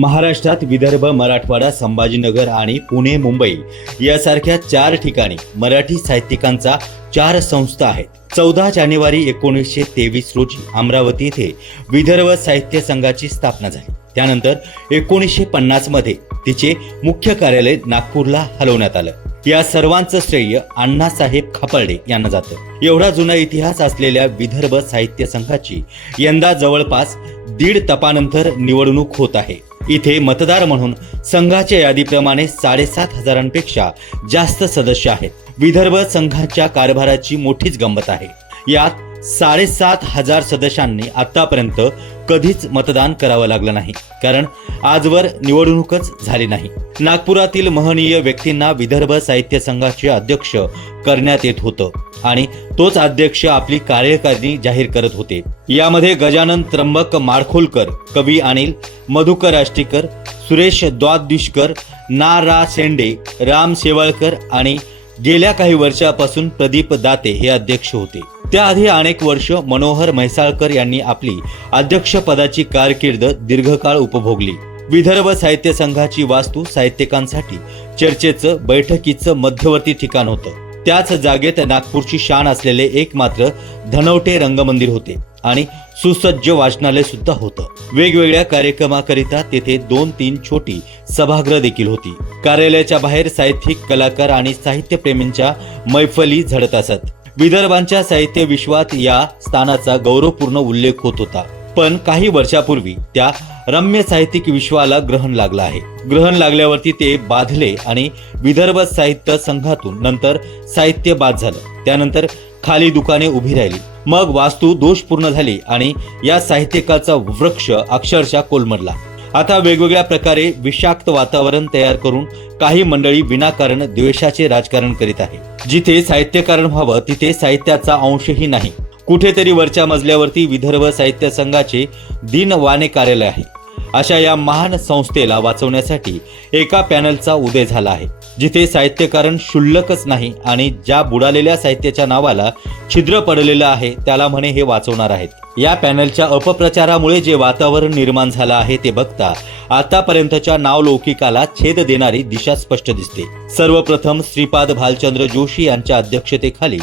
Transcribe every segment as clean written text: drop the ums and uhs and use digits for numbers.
महाराष्ट्रात विदर्भ, मराठवाडा, संभाजीनगर आणि पुणे, मुंबई यासारख्या 4 ठिकाणी मराठी साहित्यिकांचा 4 संस्था आहेत. 14 जानेवारी 1923 रोजी अमरावती येथे विदर्भ साहित्य संघाची स्थापना झाली. त्यानंतर 1950 मध्ये तिचे मुख्य कार्यालय नागपूरला हलवण्यात आलं. या सर्वांचं श्रेय अण्णासाहेब खापर्डे यांना जातं. एवढा जुना इतिहास असलेल्या विदर्भ साहित्य संघाची यंदा जवळपास 1.5 तपानंतर निवडणूक होत आहे. इथे मतदार म्हणून संघाच्या यादीप्रमाणे 7,500पेक्षा जास्त सदस्य आहेत. विदर्भ संघाच्या कारभाराची मोठीच गंमत आहे. यात 7,500 सदस्यांनी आतापर्यंत कधीच मतदान करावं लागलं नाही, कारण आजवर निवडणूकच झाली नाही. नागपुरातील महनीय व्यक्तींना विदर्भ साहित्य संघाचे अध्यक्ष करण्यात येत होतं आणि तोच अध्यक्ष आपली कार्यकारिणी जाहीर करत होते. यामध्ये गजानन त्र्यंबक माडखोलकर, कवी अनिल, मधुकर आष्टीकर, सुरेश द्वादशीकर, ना. रा. शेंडे, राम शेवाळकर आणि गेल्या काही वर्षापासून प्रदीप दाते हे अध्यक्ष होते. त्याआधी अनेक वर्ष मनोहर म्हैसाळकर यांनी आपली अध्यक्षपदाची कारकीर्द दीर्घकाळ उपभोगली. विदर्भ साहित्य संघाची वास्तू साहित्यिकांसाठी चर्चेचं, बैठकीचं मध्यवर्ती ठिकाण होतं. त्याच जागेत नागपूरची शान असलेले एकमात्र धनवटे रंगमंदिर होते आणि सुसज्ज वाचनालय सुद्धा होतं. वेगवेगळ्या कार्यक्रमाकरिता तेथे 2-3 छोटी सभागृह देखील होती. कार्यालयाच्या बाहेर साहित्यिक, कलाकार आणि साहित्यप्रेमींच्या मैफली झडत असत. विदर्भांच्या साहित्य विश्वात या स्थानाचा गौरवपूर्ण उल्लेख होत होता. पण काही वर्षापूर्वी त्या रम्य साहित्यिक विश्वाला ग्रहण लागलं आहे. ग्रहण लागल्यावरती ते बाधले आणि विदर्भ साहित्य संघातून नंतर साहित्य बाद झालं. त्यानंतर खाली दुकाने उभी राहिली. मग वास्तू दोषपूर्ण झाली आणि या साहित्यिकाचा वृक्ष अक्षरशः कोलमडला. आता वेगवेगळ्या प्रकारे विषाक्त वातावरण तयार करून काही मंडळी विनाकारण द्वेषाचे राजकारण करीत आहे. जिथे साहित्यकारण व्हावं तिथे साहित्याचा अंशही नाही. कुठेतरी वरच्या मजल्यावरती विदर्भ साहित्य संघाचे दिनवाने कार्यालय आहे. अशा या महान संस्थेला वाचवण्यासाठी एका पॅनलचा उदय झाला आहे, जिथे साहित्यकारण क्षुल्लकच नाही आणि ज्या बुडालेल्या साहित्याच्या नावाला छिद्र पडलेलं आहे त्याला म्हणे हे वाचवणार आहेत. या पॅनलच्या अपप्रचारामुळे जे वातावरण निर्माण झालं आहे ते बघता आतापर्यंतच्या नावलौकिकाला छेद देणारी दिशा स्पष्ट दिसते. सर्वप्रथम श्रीपाद भालचंद्र जोशी यांच्या अध्यक्षतेखाली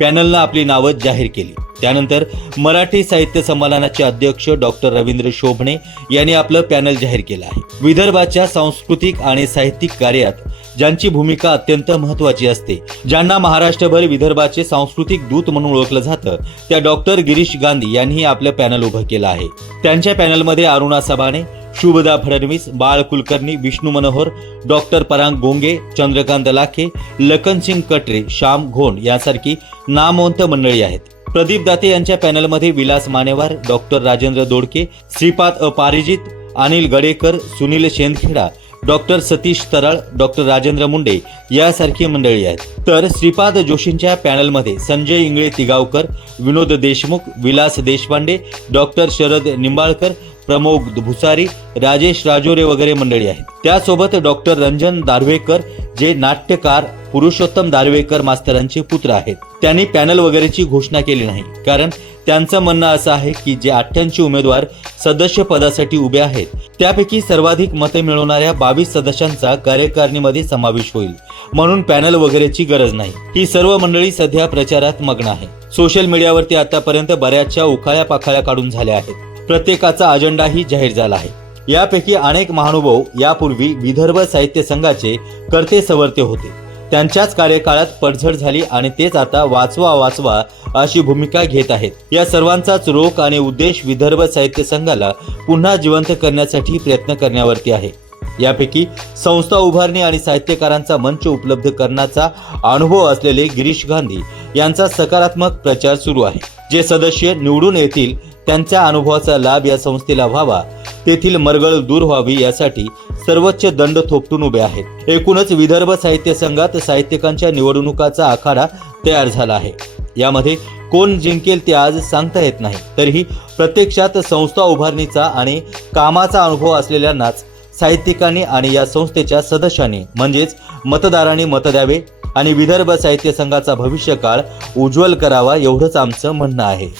पॅनलनं आपली नावं जाहीर केली. त्यानंतर मराठी साहित्य संमेलनाचे अध्यक्ष डॉक्टर रवींद्र शोभणे यांनी आपलं पॅनल जाहीर केलं आहे. विदर्भाच्या सांस्कृतिक आणि साहित्यिक कार्यात ज्यांची भूमिका अत्यंत महत्वाची असते, ज्यांना महाराष्ट्रभर विदर्भाचे सांस्कृतिक दूत म्हणून ओळखलं जातं, त्या डॉक्टर गिरीश गांधी यांनी आपलं पॅनल उभं केलं आहे. त्यांच्या पॅनलमध्ये अरुणा सबाने, शुभदा फडणवीस, बाळ कुलकर्णी, विष्णू मनोहर, डॉक्टर परांग गोंगे, चंद्रकांत लाखे, लखनसिंग कटरे, श्याम घोण यासारखी नामवंत मंडळी आहेत. प्रदीप दाते यांच्या पॅनलमध्ये Vilas Manewar, doctor Rajendra Dodke, Shripad Parijit, Anil Gadekar, Sunil Shendkheda, doctor Satish Taral, doctor Rajendra Munde यासारखी मंडळी आहेत. तर श्रीपाद जोशींच्या पॅनलमध्ये संजय इंगळे तिगावकर, विनोद देशमुख, विलास देशपांडे, डॉक्टर शरद निंबाळकर, प्रमोद भुसारी, राजेश राजोरे वगैरे मंडळी आहेत. त्यासोबत डॉक्टर रंजन दार्वेकर जे नाट्यकार पुरुषोत्तम दार्वेकर मास्तरांचे पुत्र आहेत. त्यांनी पॅनल वगैरेची घोषणा केली नाही, कारण त्यांचं म्हणणं असं आहे की जे 88 उमेदवार सदस्य पदासाठी उभे आहेत त्यापैकी सर्वाधिक मते मिळवणाऱ्या 22 सदस्यांचा कार्यकारिणीमध्ये समावेश होईल, म्हणून पॅनल वगैरेची गरज नाही. ही सर्व मंडळी सध्या प्रचारात मग्न आहे. सोशल मीडियावरती आतापर्यंत बऱ्याचशा उखाळ्या पाखाळ्या काढून झाल्या आहेत. प्रत्येकाचा अजेंडाही जाहीर झाला आहे. यापैकी अनेक महानुभाव यापूर्वी विदर्भ साहित्य संघाचे कर्ते सवर्ते होते. त्यांच्याच कार्यकाळात पडझड झाली आणि तेच आता वाचवा वाचवा अशी भूमिका घेत आहेत. या सर्वांचाच रोख आणि उद्देश विदर्भ साहित्य संघाला पुन्हा जिवंत करण्यासाठी प्रयत्न करण्यावरती आहे. यापैकी संस्था उभारणी आणि साहित्यकारांचा मंच उपलब्ध करण्याचा अनुभव असलेले गिरीश गांधी यांचा सकारात्मक प्रचार सुरू आहे. जे सदस्य निवडून येतील त्यांच्या अनुभवाचा लाभ या संस्थेला व्हावा, तेथील मरगळ दूर व्हावी यासाठी सर्वोच्च दंड थोपटून उभे आहेत. एकूणच विदर्भ साहित्य संघात साहित्यिकांच्या निवडणुकाचा आखाडा तयार झाला आहे. यामध्ये कोण जिंकेल ते आज सांगता येत नाही. तरीही प्रत्यक्षात संस्था उभारणीचा आणि कामाचा अनुभव असलेल्यांनाच साहित्यिकांनी आणि या संस्थेच्या सदस्यांनी म्हणजेच मतदारांनी मत द्यावे आणि विदर्भ साहित्य संघाचा भविष्यकाळ उज्ज्वल करावा एवढंच आमचं म्हणणं आहे.